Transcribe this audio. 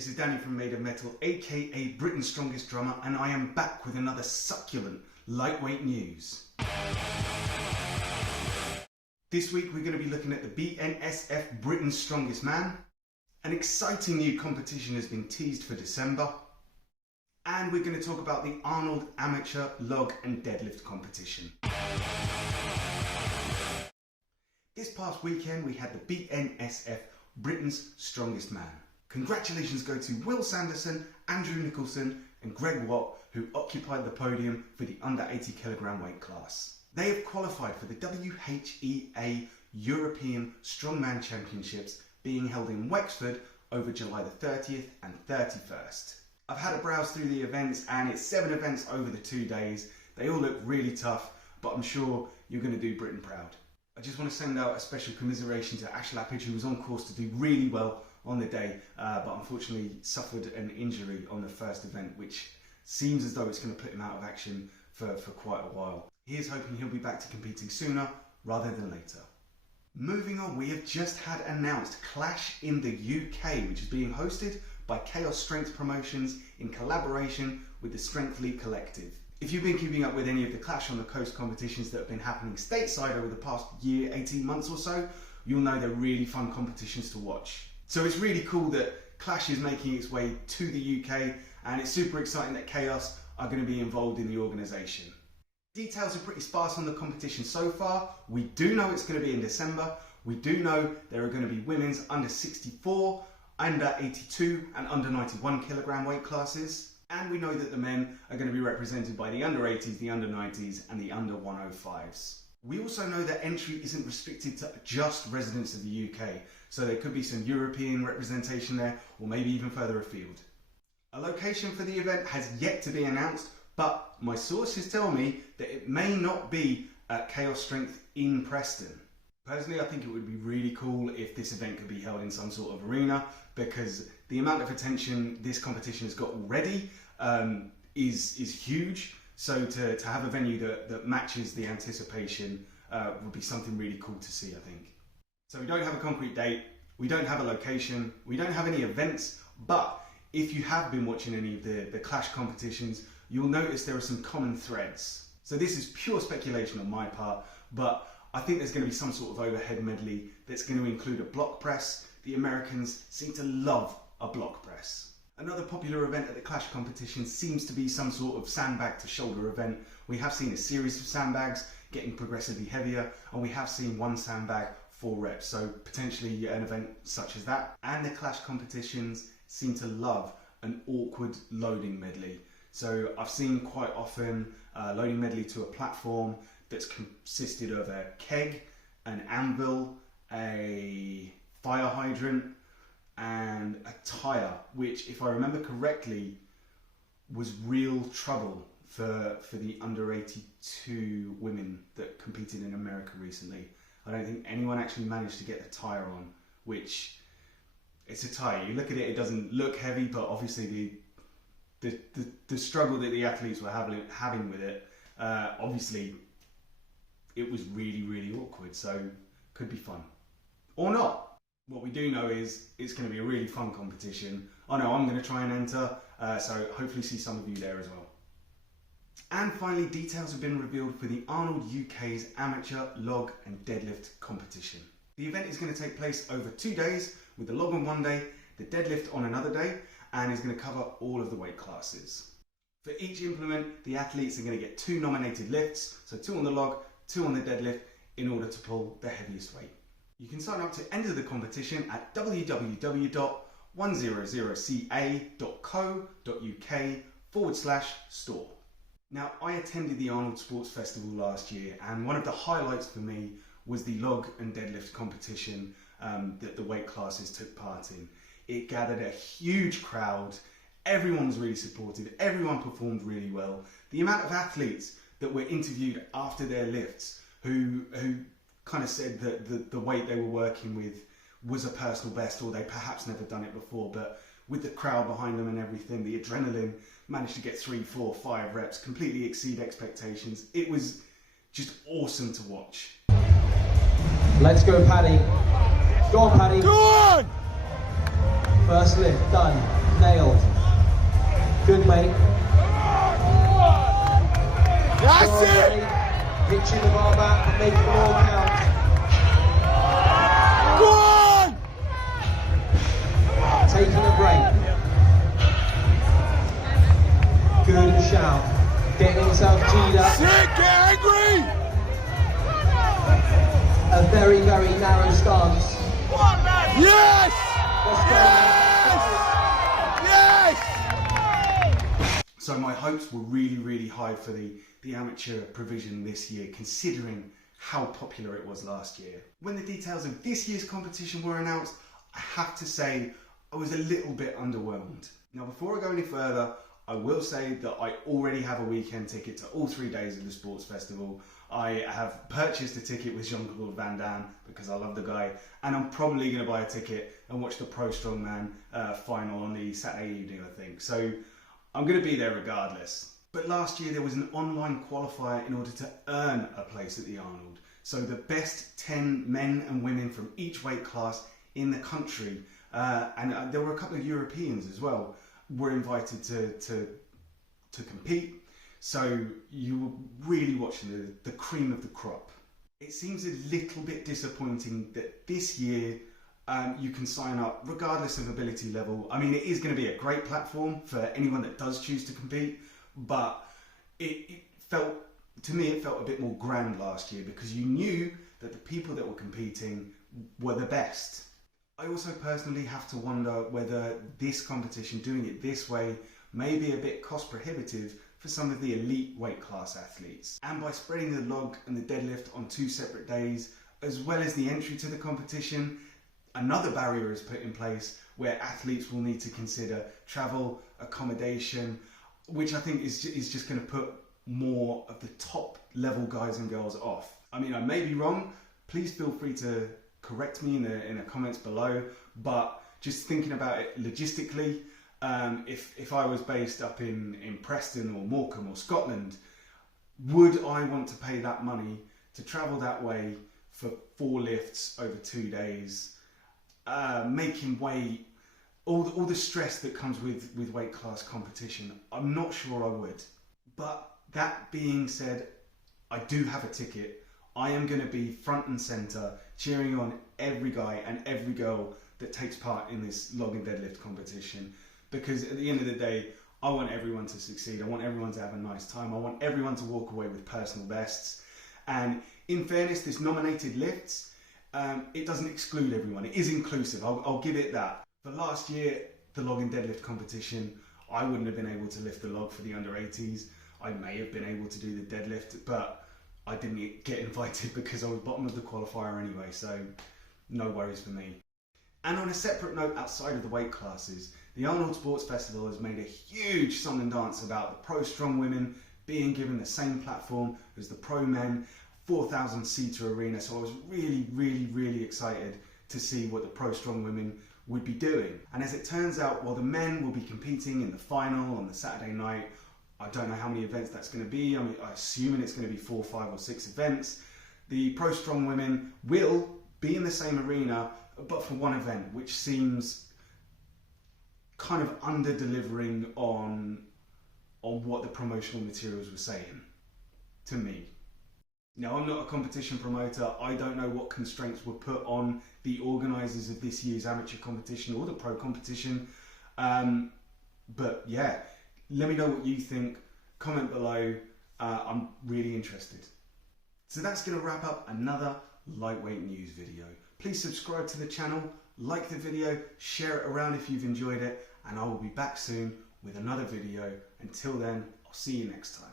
this is Danny from Made of Metal, aka Britain's strongest drummer, and I am back with another succulent lightweight news. This week we're going to be looking at the BSTF Britain's Strongest Man. An exciting new competition has been teased for December. And we're going to talk about the Arnold Amateur Log and Deadlift competition. This past weekend we had the BSTF Britain's Strongest Man. Congratulations go to Will Sanderson, Andrew Nicholson and Greg Watt, who occupied the podium for the under 80 kilogram weight class. They have qualified for the WHEA European Strongman Championships being held in Wexford over July the 30th and 31st. I've had a browse through the events and it's 7 events over the 2 days. They all look really tough, but I'm sure you're going to do Britain proud. I just want to send out a special commiseration to Ash Lappage, who was on course to do really well on the day, but unfortunately suffered an injury on the first event, which seems as though it's going to put him out of action for quite a while. He is hoping he'll be back to competing sooner rather than later. Moving on, we have just had announced Clash in the UK, which is being hosted by Chaos Strength Promotions in collaboration with the Strength League Collective. If you've been keeping up with any of the Clash on the Coast competitions that have been happening stateside over the past year, 18 months or so, you'll know they're really fun competitions to watch. So it's really cool that Clash is making its way to the UK, and it's super exciting that Chaos are going to be involved in the organisation. Details are pretty sparse on the competition so far. We do know it's going to be in December. We do know there are going to be women's under 64, under 82 and under 91 kilogram weight classes. And we know that the men are going to be represented by the under 80s, the under 90s and the under 105s. We also know that entry isn't restricted to just residents of the UK, so there could be some European representation there, or maybe even further afield. A location for the event has yet to be announced, but my sources tell me that it may not be at Chaos Strength in Preston. Personally, I think it would be really cool if this event could be held in some sort of arena, because the amount of attention this competition has got already is huge. So to have a venue that matches the anticipation would be something really cool to see, I think. So we don't have a concrete date, we don't have a location, we don't have any events, but if you have been watching any of the Clash competitions, you'll notice there are some common threads. So this is pure speculation on my part, but I think there's going to be some sort of overhead medley that's going to include a block press. The Americans seem to love a block press. Another popular event at the Clash competition seems to be some sort of sandbag to shoulder event. We have seen a series of sandbags getting progressively heavier, and we have seen one sandbag 4 reps, so potentially an event such as that. And the Clash competitions seem to love an awkward loading medley. So I've seen quite often loading medley to a platform that's consisted of a keg, an anvil, a fire hydrant and a tyre, which, if I remember correctly, was real trouble for the under 82 women that competed in America recently. I don't think anyone actually managed to get the tyre on, which, it's a tyre. You look at it, it doesn't look heavy, but obviously the struggle that the athletes were having with it, obviously it was really, really awkward, so could be fun. Or not. What we do know is it's going to be a really fun competition. I know I'm going to try and enter, so hopefully see some of you there as well. And finally, details have been revealed for the Arnold UK's Amateur Log and Deadlift competition. The event is going to take place over 2 days, with the log on one day, the deadlift on another day, and is going to cover all of the weight classes. For each implement, the athletes are going to get 2 nominated lifts, so 2 on the log, 2 on the deadlift, in order to pull the heaviest weight. You can sign up to enter the competition at www.100ca.co.uk/store. Now, I attended the Arnold Sports Festival last year, and one of the highlights for me was the log and deadlift competition that the weight classes took part in. It gathered a huge crowd, everyone was really supportive, everyone performed really well. The amount of athletes that were interviewed after their lifts who kind of said that the weight they were working with was a personal best, or they perhaps never done it before, but with the crowd behind them and everything, the adrenaline, managed to get 3, 4, 5 reps, completely exceed expectations. It was just awesome to watch. Let's go, Paddy. Go on, Paddy. Go on! First lift, done. Good, mate. That's it! Pitching the bar back and making them all count. Go on! Taking a break. Good shout. Getting himself G'd up. Sit, get angry! A very, very narrow stance. Yes! Let's go. Yes! So my hopes were really, really high for the amateur provision this year, considering how popular it was last year. When the details of this year's competition were announced, I have to say I was a little bit underwhelmed. Now, before I go any further, I will say that I already have a weekend ticket to all 3 days of the sports festival. I have purchased a ticket with Jean-Claude Van Damme because I love the guy, and I'm probably going to buy a ticket and watch the Pro Strongman final on the Saturday evening, I think. So I'm going to be there regardless. But last year there was an online qualifier in order to earn a place at the Arnold. So the best 10 men and women from each weight class in the country, and there were a couple of Europeans as well, were invited to compete. So you were really watching the cream of the crop. It seems a little bit disappointing that this year you can sign up regardless of ability level. I mean, it is going to be a great platform for anyone that does choose to compete, but it felt, to me, it felt a bit more grand last year because you knew that the people that were competing were the best. I also personally have to wonder whether this competition, doing it this way, may be a bit cost prohibitive for some of the elite weight class athletes. And by spreading the log and the deadlift on 2 separate days, as well as the entry to the competition, another barrier is put in place where athletes will need to consider travel, accommodation, which I think is just going to put more of the top level guys and girls off. I mean, I may be wrong. Please feel free to correct me in the comments below, but just thinking about it logistically, if I was based up in Preston or Morecambe or Scotland, would I want to pay that money to travel that way for 4 lifts over 2 days, making weight, all the stress that comes with weight class competition? I'm not sure I would. But that being said, I do have a ticket. I am going to be front and centre, cheering on every guy and every girl that takes part in this log and deadlift competition, because at the end of the day, I want everyone to succeed. I want everyone to have a nice time. I want everyone to walk away with personal bests. And in fairness, this nominated lifts, it doesn't exclude everyone. It is inclusive. I'll give it that. For last year, the log and deadlift competition, I wouldn't have been able to lift the log for the under 80s. I may have been able to do the deadlift, but I didn't get invited because I was bottom of the qualifier anyway, so no worries for me. And on a separate note, outside of the weight classes, the Arnold Sports Festival has made a huge song and dance about the pro strong women being given the same platform as the pro men, 4,000 seater arena. So I was really excited to see what the pro strong women would be doing. And as it turns out, while the men will be competing in the final on the Saturday night, I don't know how many events that's going to be. I mean, I'm assuming it's going to be 4, 5 or 6 events. The pro strong women will be in the same arena, but for one event, which seems kind of under delivering on what the promotional materials were saying to me. Now, I'm not a competition promoter. I don't know what constraints were put on the organisers of this year's amateur competition or the pro competition. But yeah, let me know what you think. Comment below. I'm really interested. So that's going to wrap up another lightweight news video. Please subscribe to the channel, like the video, share it around if you've enjoyed it, and I will be back soon with another video. Until then, I'll see you next time.